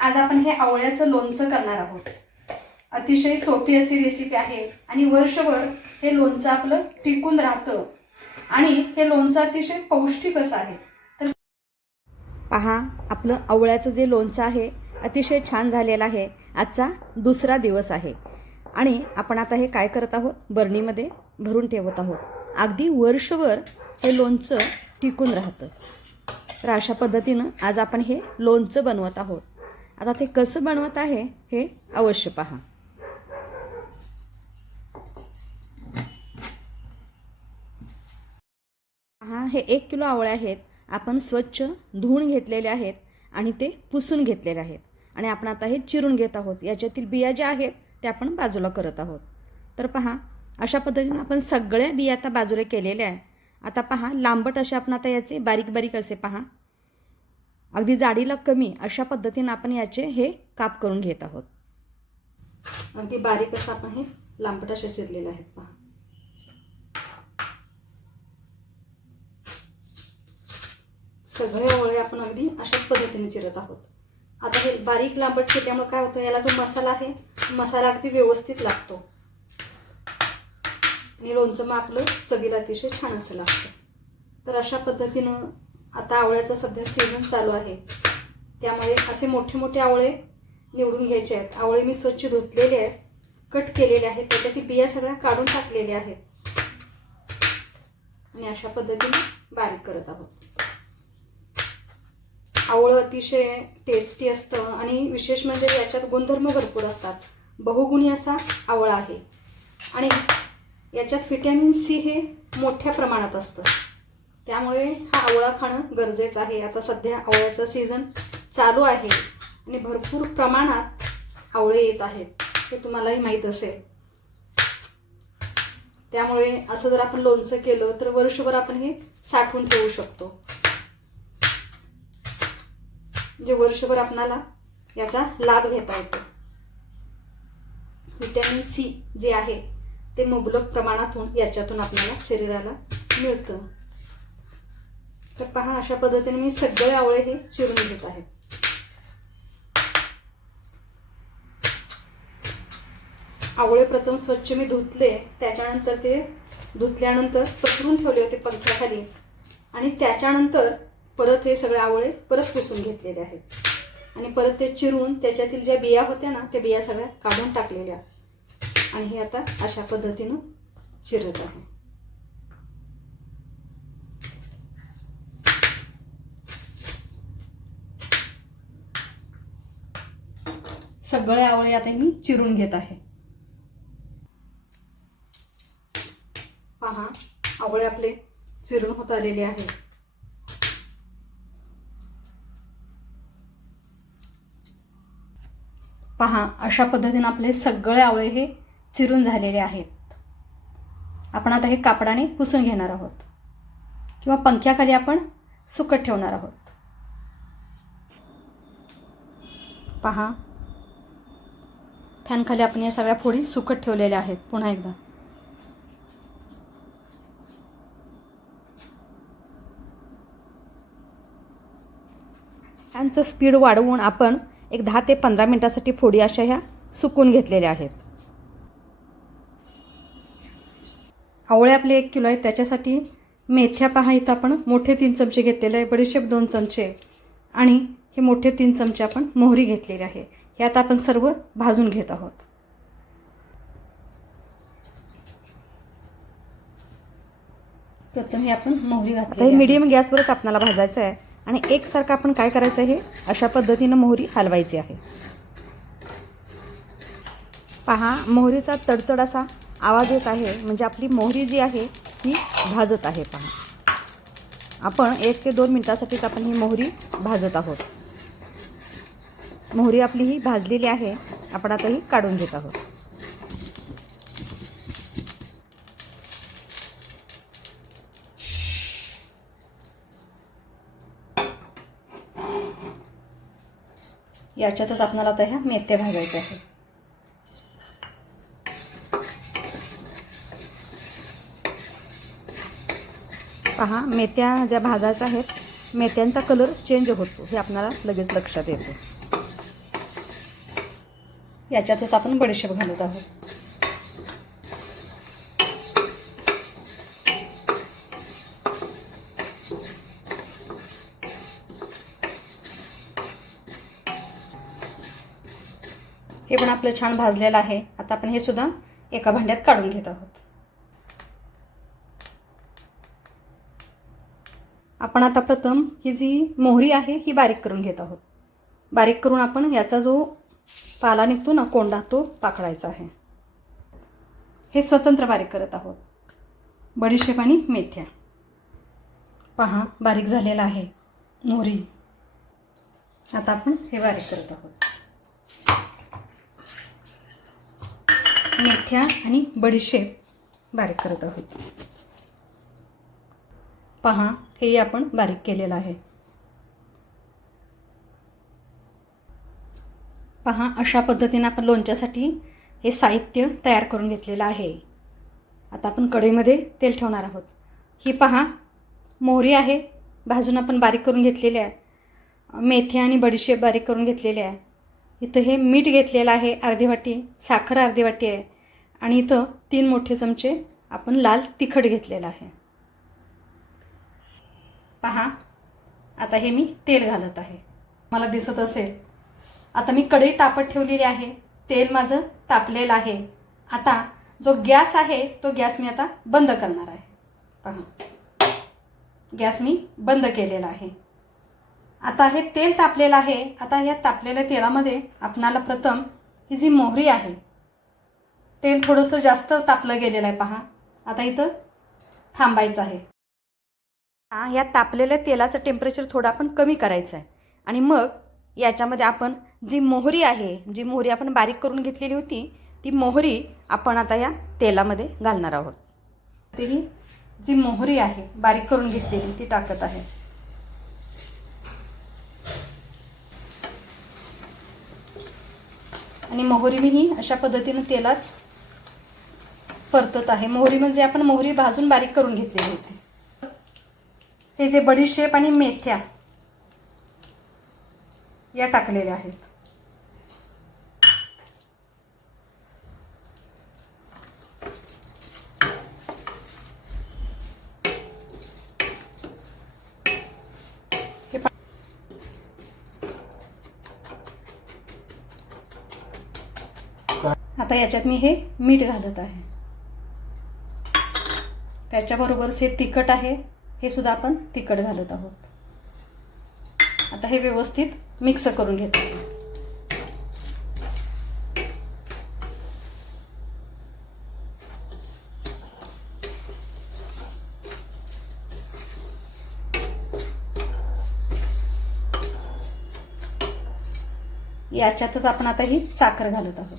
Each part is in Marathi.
आज आपण हे आवळ्याचं लोणचं करणार आहोत. अतिशय सोपी अशी रेसिपी आहे आणि वर्षभर हे लोणचं आपलं टिकून राहतं आणि हे लोणचं अतिशय पौष्टिक असं आहे. तर पहा आपलं आवळ्याचं जे लोणचं आहे अतिशय छान झालेलं आहे. आजचा दुसरा दिवस आहे. आणि आपण आता हे काय करत आहोत? बरणीमध्ये भरून ठेवत आहोत. अगदी वर्षभर हे लोणचं टिकून राहतं. तर अशा पद्धतीनं आज आपण हे लोणचं बनवत आहोत. आता ते कसं बनवत आहे हे अवश्य पहा. हा हे एक किलो आवळे आहेत. आपण स्वच्छ धुवून घेतलेले आहेत आणि ते पुसून घेतलेले आहेत. आणि आपण आता हे चिरून घेत आहोत. याच्यातील बिया ज्या आहेत त्या आपण बाजूला करत आहोत. तर पहा अशा पद्धतीनं आपण सगळ्या बिया आता बाजूला केलेल्या आहे आता पहा लांबट असे आपण आता याचे बारीक बारीक असे पहा. अगदी जाडीला कमी अशा पद्धतीने आपण याचे हे काप करून घेत आहोत. अगदी बारीक असं आपण हे लांबट असे चिरलेले आहेत पहा. सगळे ओळे आपण अगदी अशाच पद्धतीने चिरत आहोत. आता हे बारीक लांबट चिरल्यामुळे काय होतं? याला जो मसाला आहे मसाला अगदी व्यवस्थित लागतो. आणि लोणचं मग आपलं चवीला अतिशय छान असं लागतं. तर अशा पद्धतीनं आता आवळ्याचा सध्या सीझन चालू आहे. त्यामुळे असे मोठे मोठे आवळे निवडून घ्यायचे आहेत. आवळे मी स्वच्छ धुतलेले आहेत. कट केलेले आहेत. त्याच्यातील बिया सगळ्या काढून टाकलेल्या आहेत. आणि अशा पद्धतीने बारीक करत आहोत. आवळं अतिशय टेस्टी असतं आणि विशेष म्हणजे याच्यात गुणधर्म भरपूर असतात. बहुगुणी असा आवळा आहे. आणि याच्यात व्हिटॅमिन सी हे मोठ्या प्रमाणात असतं. त्यामुळे हा आवळा खाणं गरजेचं आहे. आता सध्या आवळ्याचं सीझन चालू आहे आणि भरपूर प्रमाणात आवळे येत आहेत. हे तुम्हालाही माहीत असेल. त्यामुळे असं जर आपण लोणचं केलं तर वर्षभर आपण हे साठवून ठेवू शकतो. जे वर्षभर आपणाला याचा लाभ घेता येतो. व्हिटॅमिन सी जे आहे ते मुबलक प्रमाणातून याच्यातून आपल्याला शरीराला मिळतं. तर पहा अशा पद्धतीने मी सगळे आवळे हे चिरून घेत आहे. आवळे प्रथम स्वच्छ मी धुतले त्याच्यानंतर ते धुतल्यानंतर पसरून ठेवले होते पंख्याखाली. आणि त्याच्यानंतर परत हे सगळे आवळे परत पुसून घेतलेले आहेत. आणि परत ते चिरून त्याच्यातील ज्या बिया होत्या ना त्या बिया सगळ्या काढून टाकलेल्या. आणि हे आता अशा पद्धतीनं चिरत आहे. सगळे आवळे आता मी चिरून घेत आहे. पहा आवळे आपले चिरून होत आलेले आहे पहा अशा पद्धतीने आपले सगळे आवळे हे चिरून झालेले आहेत. आपण आता हे कापडाने पुसून घेणार आहोत. किंवा पंख्याखाली आपण सुकत ठेवणार आहोत. पहा फॅनखाली आपण या सगळ्या फोडी सुकत ठेवलेल्या आहेत. पुन्हा एकदा. फॅनचं स्पीड वाढवून आपण एक दहा ते पंधरा मिनटासाठी फोडी अशा ह्या सुकून घेतलेल्या आहेत. आवळे आपले एक किलो आहेत. त्याच्यासाठी मेथ्या पहा इथं आपण. मोठे तीन चमचे घेतलेले आहे. बडीशेप दोन चमचे. आणि हे मोठे तीन चमचे आपण मोहरी घेतलेली आहे. हे आता आपण सर्व भाजून घेत आहोत. प्रथम हे आपण मोहरी घातली हे मीडियम गॅसवरच आपल्याला भाजायचं आहे. आणि एकसारखं आपण काय करायचं आहे? अशा पद्धतीनं मोहरी हलवायची आहे. पहा मोहरीचा तडतड असा आवाज येत आहे. म्हणजे आपली मोहरी जी आहे ही भाजत आहे. पहा. आपण एक ते दोन मिनटासाठीच आपण ही मोहरी भाजत आहोत. मोहरी आपली ही भाजलेली आहे. आपण आता ही काढून घेत आहोत. याच्यातच आपल्याला आता ह्या मेथ्या भाजायच्या आहेत. पहा मेथ्या ज्या भाजायच्या आहेत मेथ्यांचा कलर चेंज होतो. हे आपल्याला लगेच लक्षात येतो. याच्यातच आपण बडीशेप घालत आहोत. हे पण आपलं छान भाजलेलं आहे. आता आपण हे सुद्धा एका भांड्यात काढून घेत आहोत. आपण आता प्रथम ही जी मोहरी आहे ही बारीक करून घेत आहोत. बारीक करून आपण याचा जो पाला निघतो ना कोंडा तो पाकळायचा आहे. हे स्वतंत्र बारीक करत आहोत. बडीशेप आणि मेथ्या. पहा बारीक झालेला आहे. मोहरी आता आपण हे बारीक करत आहोत. मेथ्या आणि बडीशेप बारीक करत आहोत. पहा हेही आपण बारीक केलेलं आहे. पहा अशा पद्धतीने आपण लोणच्यासाठी हे साहित्य तयार करून घेतलेलं आहे. आता आपण कढईमध्ये तेल ठेवणार आहोत. ही पहा मोहरी आहे. भाजून आपण बारीक करून घेतलेली आहे मेथी आणि बडीशेप बारीक करून घेतलेले आहे इथं हे मीठ घेतलेलं आहे अर्धी वाटी. साखर अर्धी वाटी आहे. आणि इथं तीन मोठे चमचे आपण लाल तिखट घेतलेलं आहे. पहा आता हे मी तेल घालत आहे. मला दिसत असेल आता मी कढई तापत ठेवलेली आहे. तेल माझं तापलेलं आहे. आता जो गॅस आहे तो गॅस मी आता बंद करणार आहे. पहा. गॅस मी बंद केलेला आहे. आता हे तेल तापलेलं आहे. आता या तापलेल्या तेलामध्ये आपणाला प्रथम ही जी मोहरी आहे तेल थोडंसं जास्त तापलं गेलेलं आहे. पहा. आता इथं थांबायचं आहे. हा या तापलेल्या तेलाचं टेम्परेचर थोडं आपण कमी करायचं आहे. आणि मग याच्यामध्ये आपण जी मोहरी आहे जी मोहरी आपण बारीक करून घेतलेली होती ती मोहरी आपण आता या तेलामध्ये घालणार आहोत. ती ही जी मोहरी आहे बारीक करून घेतलेली ती टाकत आहे. आणि मोहरी मी ही अशा पद्धतीनं तेलात परतत आहे. मोहरी म्हणजे आपण मोहरी भाजून बारीक करून घेतलेली होती. हे जे बडीशेप आणि मेथ्या या टाकलेल्या आहेत. आता याच्यात मी हे मीठ घालत आहे. त्याच्याबरोबरच हे तिखट आहे. हे सुद्धा आपण तिखट घालत आहोत. आता हे व्यवस्थित मिक्स करून घेतो. याच्यातच आपण आता ही साखर घालत आहोत.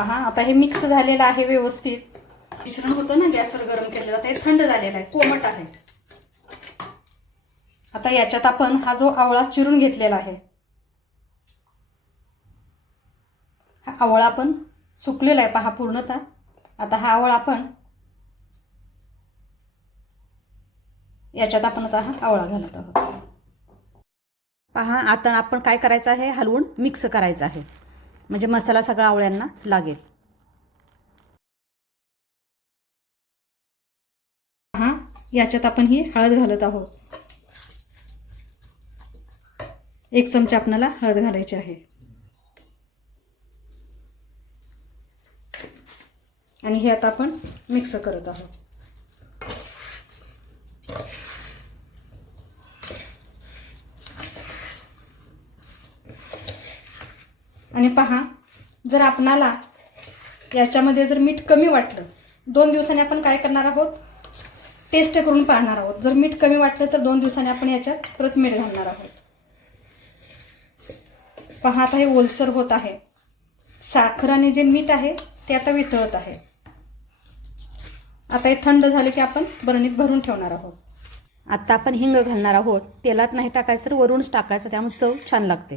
पहा आता हे मिक्स झालेलं आहे व्यवस्थित. मिश्रण होतं ना गॅसवर गरम केलेलं आता हे थंड झालेलं आहे कोमट आहे. आता याच्यात आपण हा जो आवळा चिरून घेतलेला आहे हा आवळा आपण सुकलेला आहे पहा पूर्णतः. आता हा आवळा आपण याच्यात आपण आता हा आवळा घालत आहोत. पहा आता आपण काय करायचं आहे? हलवून मिक्स करायचं आहे. म्हणजे मसाला सगळा आवळ्यांना लागेल. हा याच्यात आपण ही हळद घालत आहोत. एक चमचा आपणाला हळद घालायची आहे. आणि हे आता आपण मिक्स करत आहोत. आणि पहा जर आपणाला याच्यामध्ये जर मीठ कमी वाटलं दोन दिवसांनी आपण काय करणार आहोत? टेस्ट करून पाहणार आहोत. जर मीठ कमी वाटलं तर दोन दिवसांनी आपण याच्यात परत मीठ घालणार आहोत. पहा आता हे ओलसर होत आहे. साखर आणि जे मीठ आहे ते आता वितळत आहे. आता हे थंड झाले की आपण बरणीत भरून ठेवणार आहोत. आता आपण हिंग घालणार आहोत. तेलात नाही टाकायचं तर वरूनच टाकायचं. त्यामुळे चव छान लागते.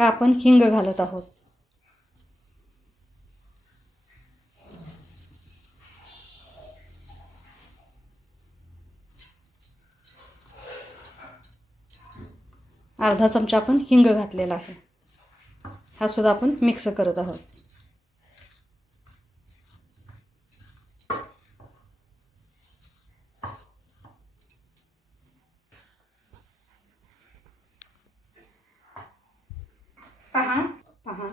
का आपण हिंग घालत आहोत? अर्धा चमचा आपण हिंग घातलेला आहे. हा सुद्धा आपण मिक्स करत आहोत पहा पहा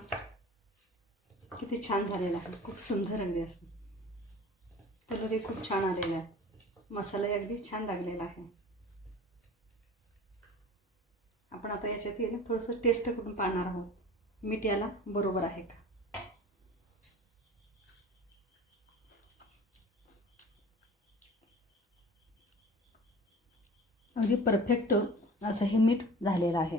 किती छान झालेला आहे. खूप सुंदर अगदी असं कलरही खूप छान आलेला आहे मसालाही अगदी छान लागलेला आहे. आपण आता याच्यात आहे थोडंसं टेस्ट करून पाहणार आहोत. मीठ याला बरोबर आहे का? अगदी परफेक्ट असं हे मीठ झालेलं आहे.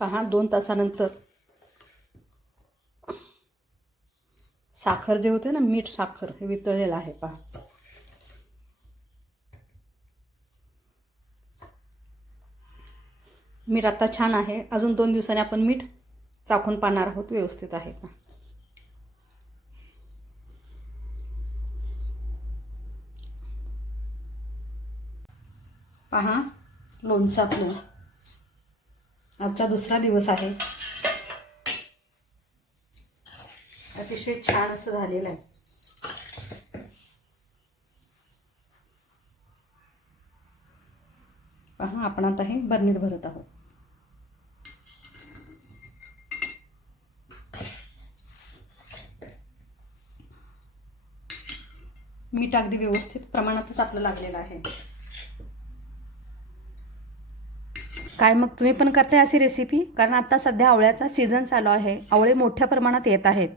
पहा दोन तासानंतर. साखर जे होते ना मीठ साखर हे वितळलेलं आहे पहा. मीठ आता छान आहे. अजून दोन दिवसांनी आपण मीठ चाखून पाहणार आहोत व्यवस्थित आहे का? पहा लोणचं आपलं आजचा दुसरा दिवस आहे. अतिशय छान असं झालेलं आहे. पहा आपण आता हे बरणीत भरत आहोत. मीठ अगदी व्यवस्थित प्रमाणातच आपलं लागलेलं आहे. काय मग तुम्ही पण करताय अशी रेसिपी कारण आता सध्या आवळ्याचा सीझन चालू आहे. आवळे मोठ्या प्रमाणात येत आहेत.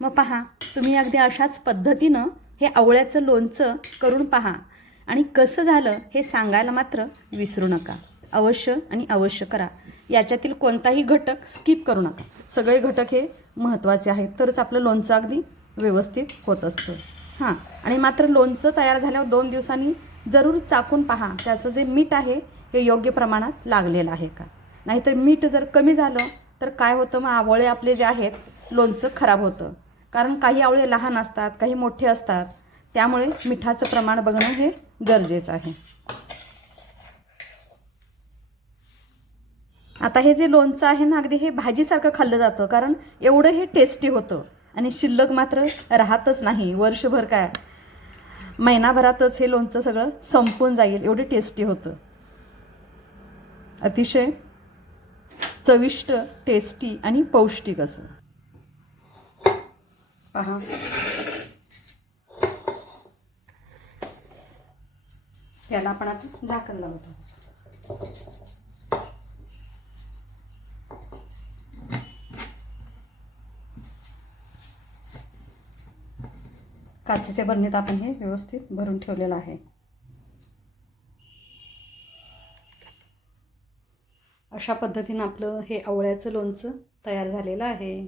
मग पहा तुम्ही अगदी अशाच पद्धतीनं हे आवळ्याचं लोणचं करून पहा. आणि कसं झालं हे सांगायला मात्र विसरू नका. अवश्य आणि अवश्य करा. याच्यातील कोणताही घटक स्किप करू नका. सगळे घटक हे महत्त्वाचे आहेत. तरच आपलं लोणचं अगदी व्यवस्थित होत असतं. हां. आणि मात्र लोणचं तयार झाल्यावर दोन दिवसांनी जरूर चाकून पहा. त्याचं जे मीठ आहे हे योग्य प्रमाणात लागलेलं आहे का? नाहीतर मीठ जर कमी झालं तर काय होतं? मग आवळे आपले जे आहेत लोणचं खराब होतं. कारण काही आवळे लहान असतात काही मोठे असतात. त्यामुळे मिठाचं प्रमाण बघणं हे गरजेचं आहे. आता हे जे लोणचं आहे ना अगदी हे भाजीसारखं खाल्लं जातं. कारण एवढं हे टेस्टी होतं. आणि शिल्लक मात्र राहतच नाही. वर्षभर काय? महिनाभरातच हे लोणचं सगळं संपून जाईल. एवढे टेस्टी होतं. अतिशय चविष्ट टेस्टी आणि पौष्टिक असं. पहा. याला आपण आता झाकण लावतो. काचेच्या बरणीत आपण हे व्यवस्थित भरून ठेवलेलं आहे. अशा पद्धतीनं आपलं हे आवळ्याचं लोणचं तयार झालेलं आहे.